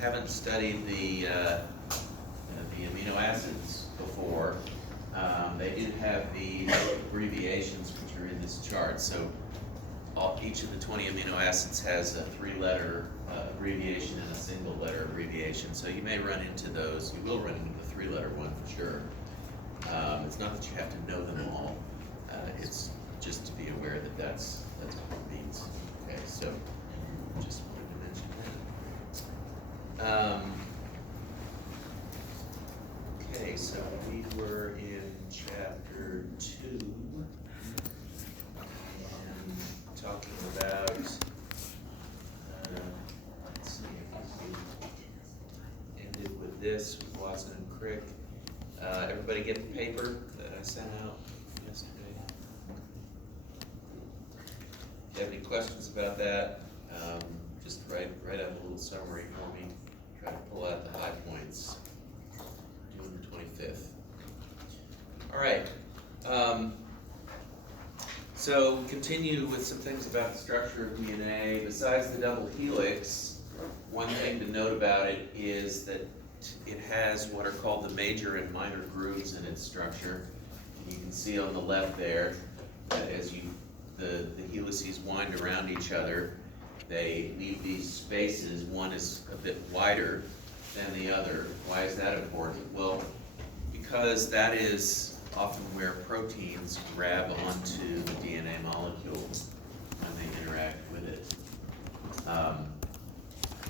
haven't studied the amino acids before, they do have the abbreviations which are in this chart. So each of the 20 amino acids has a 3-letter abbreviation and a single-letter abbreviation. So you may run into those. You will run into the 3-letter one for sure. It's not that you have to know them all. It's just to be aware that that's what it means. Okay, so just wanted to mention that. Okay, so we were in chapter 2 and talking about, let's see if we ended with this, with Watson and Crick. Everybody get the paper that I sent out yesterday? If you have any questions about that, just write up a little summary for me. Try to pull out the high points. June the 25th. All right. So continue with some things about the structure of DNA. Besides the double helix, one thing to note about it is that it has what are called the major and minor grooves in its structure. And you can see on the left there that as the helices wind around each other, they leave these spaces. One is a bit wider than the other. Why is that important? Well, because that is often where proteins grab onto the DNA molecule when they interact with it.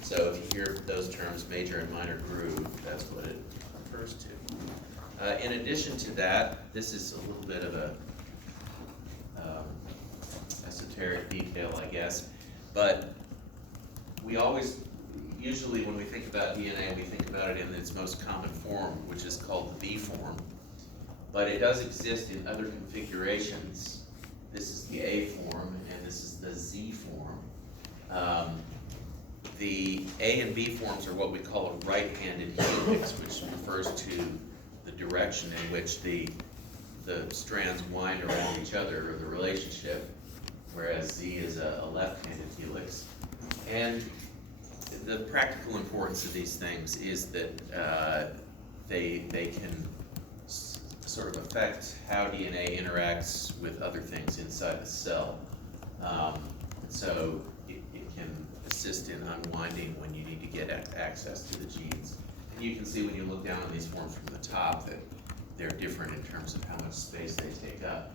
So if you hear those terms, major and minor groove, that's what it refers to. In addition to that, this is a little bit of a esoteric detail, I guess, but we always, usually when we think about DNA, we think about it in its most common form, which is called the V form. But it does exist in other configurations. This is the A form, and this is the Z form. The A and B forms are what we call a right-handed helix, which refers to the direction in which the strands wind around each other, or the relationship, whereas Z is a left-handed helix. And the practical importance of these things is that they can sort of affect how DNA interacts with other things inside the cell. So it can assist in unwinding when you need to get access to the genes. And you can see when you look down on these forms from the top that they're different in terms of how much space they take up.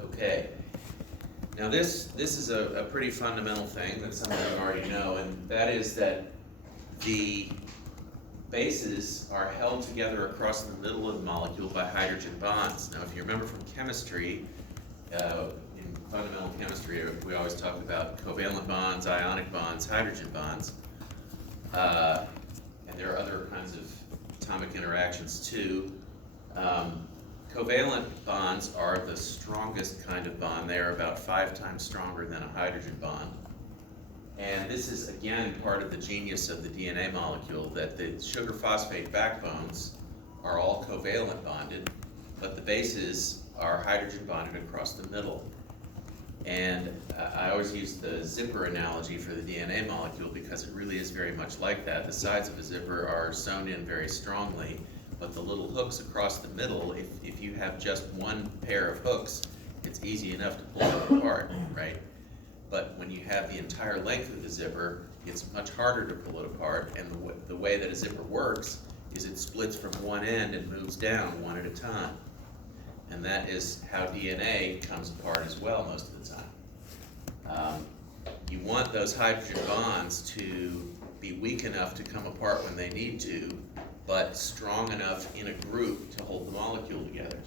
Okay. Now this is a pretty fundamental thing that some of you already know, and that is that the bases are held together across the middle of the molecule by hydrogen bonds. Now if you remember from chemistry, in fundamental chemistry, we always talk about covalent bonds, ionic bonds, hydrogen bonds, and there are other kinds of atomic interactions too. Covalent bonds are the strongest kind of bond. They are about 5 times stronger than a hydrogen bond. And this is, again, part of the genius of the DNA molecule, that the sugar phosphate backbones are all covalent bonded, but the bases are hydrogen bonded across the middle. And I always use the zipper analogy for the DNA molecule because it really is very much like that. The sides of a zipper are sewn in very strongly, but the little hooks across the middle, if you have just one pair of hooks, it's easy enough to pull them apart, right? But when you have the entire length of the zipper, it's much harder to pull it apart, and the way that a zipper works is it splits from one end and moves down one at a time. And that is how DNA comes apart as well most of the time. You want those hydrogen bonds to be weak enough to come apart when they need to, but strong enough in a group to hold the molecule together.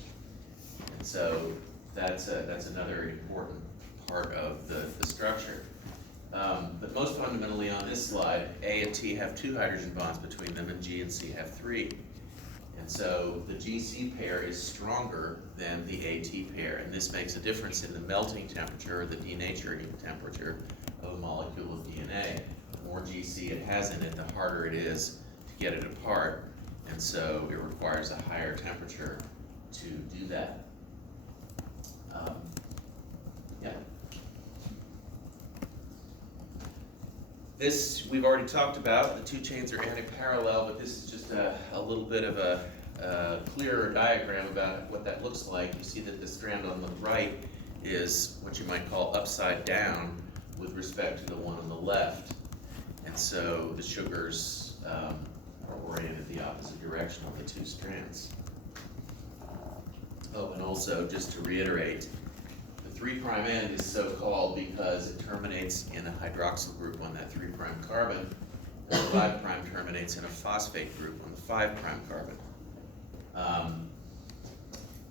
And so that's another important part of the structure. But most fundamentally on this slide, A and T have 2 hydrogen bonds between them, and G and C have 3. And so the GC pair is stronger than the AT pair, and this makes a difference in the melting temperature or the denaturing temperature of a molecule of DNA. The more GC it has in it, the harder it is to get it apart, and so it requires a higher temperature to do that. Yeah. This we've already talked about. The two chains are antiparallel, but this is just a little bit of a clearer diagram about what that looks like. You see that the strand on the right is what you might call upside down with respect to the one on the left. And so the sugars are oriented the opposite direction on the two strands. Oh, and also just to reiterate, the 3' end is so called because it terminates in a hydroxyl group on that 3' carbon, and the 5' terminates in a phosphate group on the 5' carbon.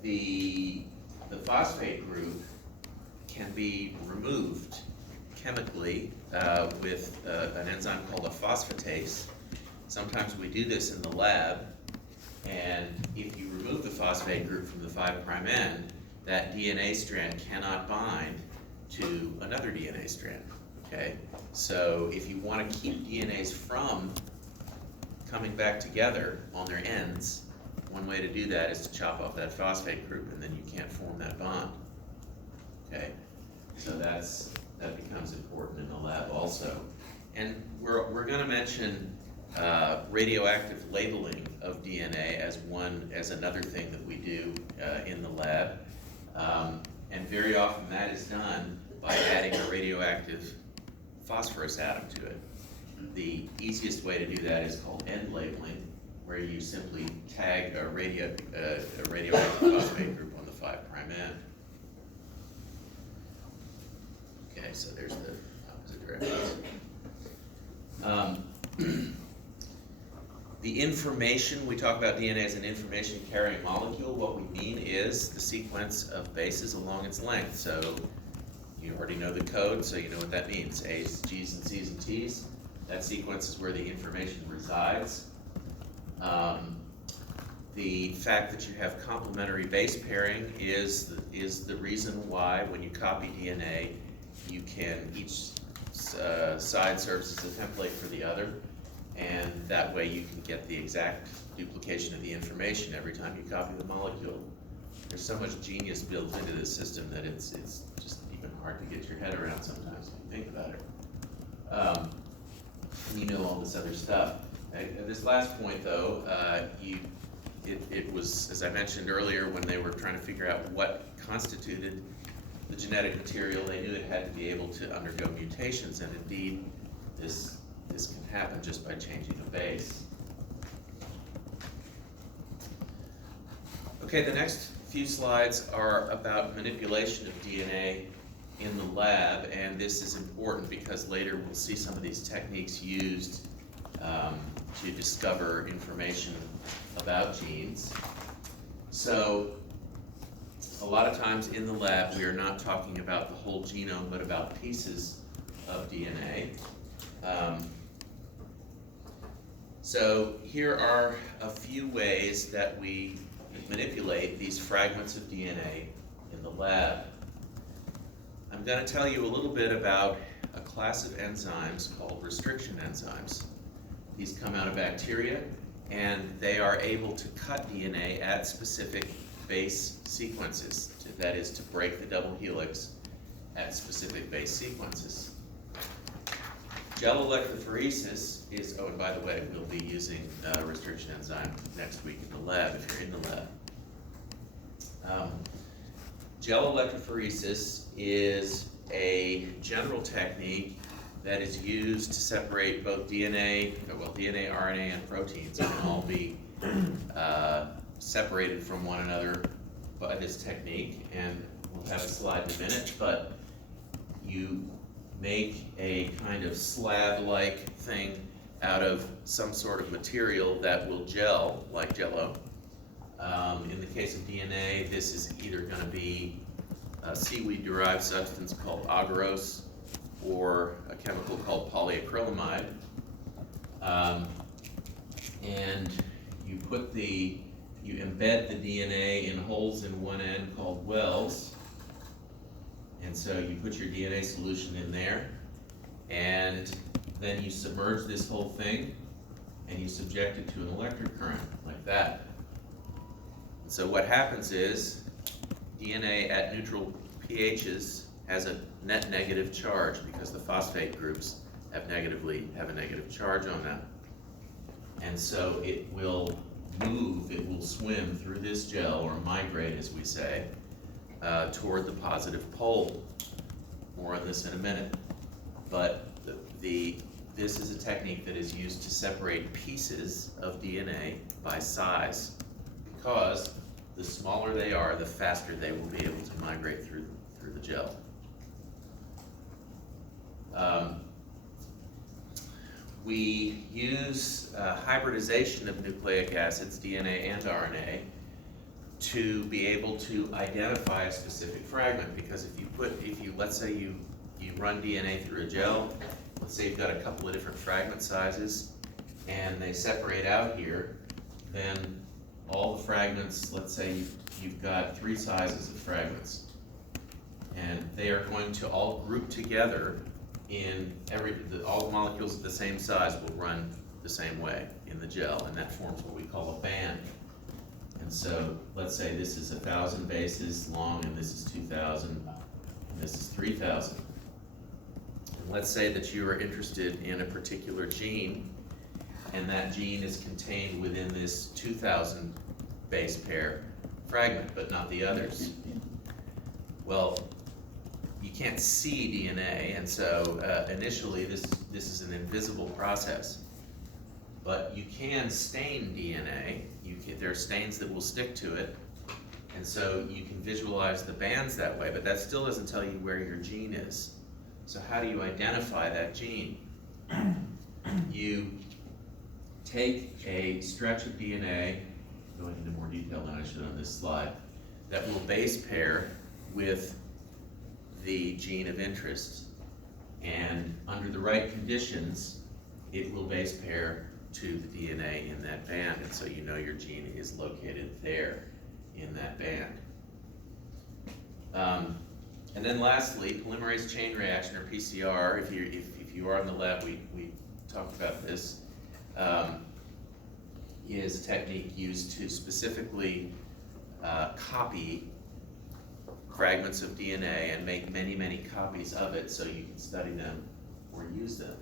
The phosphate group can be removed chemically with an enzyme called a phosphatase. Sometimes we do this in the lab, and if you remove the phosphate group from the 5' end, that DNA strand cannot bind to another DNA strand, okay? So if you want to keep DNAs from coming back together on their ends, one way to do that is to chop off that phosphate group, and then you can't form that bond, okay? So that becomes important in the lab also. And we're going to mention radioactive labeling of DNA as another thing that we do in the lab. And very often that is done by adding a radioactive phosphorus atom to it. The easiest way to do that is called end labeling, where you simply tag a radioactive phosphate group on the 5' end. Okay, so there's the opposite directions. The information, we talk about DNA as an information carrying molecule. What we mean is the sequence of bases along its length. So you already know the code, so you know what that means. A's, G's, and C's, and T's. That sequence is where the information resides. The fact that you have complementary base pairing is the reason why when you copy DNA, you can, each side serves as a template for the other. And that way you can get the exact duplication of the information every time you copy the molecule. There's so much genius built into this system that it's just even hard to get your head around sometimes when you think about it. You know all this other stuff. At this last point though, it was, as I mentioned earlier, when they were trying to figure out what constituted the genetic material, they knew it had to be able to undergo mutations, and indeed this can happen just by changing a base. Okay, the next few slides are about manipulation of DNA in the lab, and this is important because later we'll see some of these techniques used to discover information about genes. So a lot of times in the lab we are not talking about the whole genome but about pieces of DNA. So here are a few ways that we manipulate these fragments of DNA in the lab. I'm going to tell you a little bit about a class of enzymes called restriction enzymes. These come out of bacteria, and they are able to cut DNA at specific base sequences. That is, to break the double helix at specific base sequences. Gel electrophoresis is, oh, and by the way, we'll be using a restriction enzyme next week in the lab if you're in the lab. Gel electrophoresis is a general technique that is used to separate both DNA, RNA, and proteins. It can all be separated from one another by this technique, and we'll have a slide in a minute, but you make a kind of slab-like thing out of some sort of material that will gel, like Jell-O. In the case of DNA, this is either going to be a seaweed-derived substance called agarose or a chemical called polyacrylamide. And you embed the DNA in holes in one end called wells. And so you put your DNA solution in there, and then you submerge this whole thing, and you subject it to an electric current, like that. And so what happens is, DNA at neutral pHs has a net negative charge because the phosphate groups have a negative charge on them. And so it will move, it will swim through this gel, or migrate as we say, toward the positive pole. More on this in a minute. But this is a technique that is used to separate pieces of DNA by size, because the smaller they are, the faster they will be able to migrate through the gel. We use hybridization of nucleic acids, DNA and RNA, to be able to identify a specific fragment, because let's say you run DNA through a gel, let's say you've got a couple of different fragment sizes, and they separate out here, then all the fragments, let's say you've got 3 sizes of fragments, and they are going to all group together in all the molecules of the same size will run the same way in the gel, and that forms what we call a band. And so let's say this is 1,000 bases long, and this is 2,000, and this is 3,000. And let's say that you are interested in a particular gene, and that gene is contained within this 2,000 base pair fragment, but not the others. Well, you can't see DNA, and so initially this is an invisible process. But you can stain DNA. There are stains that will stick to it, and so you can visualize the bands that way, but that still doesn't tell you where your gene is. So how do you identify that gene? You take a stretch of DNA, going into more detail than I should on this slide, that will base pair with the gene of interest, and under the right conditions, it will base pair to the DNA in that band, and so you know your gene is located there in that band. And then lastly, polymerase chain reaction, or PCR. If you are in the lab, we talked about this. Is a technique used to specifically copy fragments of DNA and make many copies of it so you can study them or use them.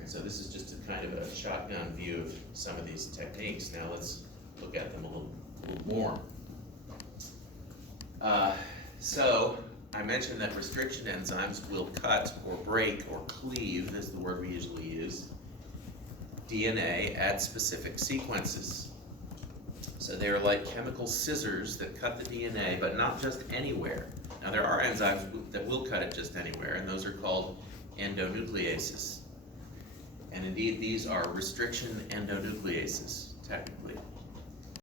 And so this is just a kind of a shotgun view of some of these techniques. Now let's look at them a little more. So I mentioned that restriction enzymes will cut or break or cleave, is the word we usually use, DNA at specific sequences. So they are like chemical scissors that cut the DNA, but not just anywhere. Now there are enzymes that will cut it just anywhere, and those are called endonucleases. And indeed, these are restriction endonucleases.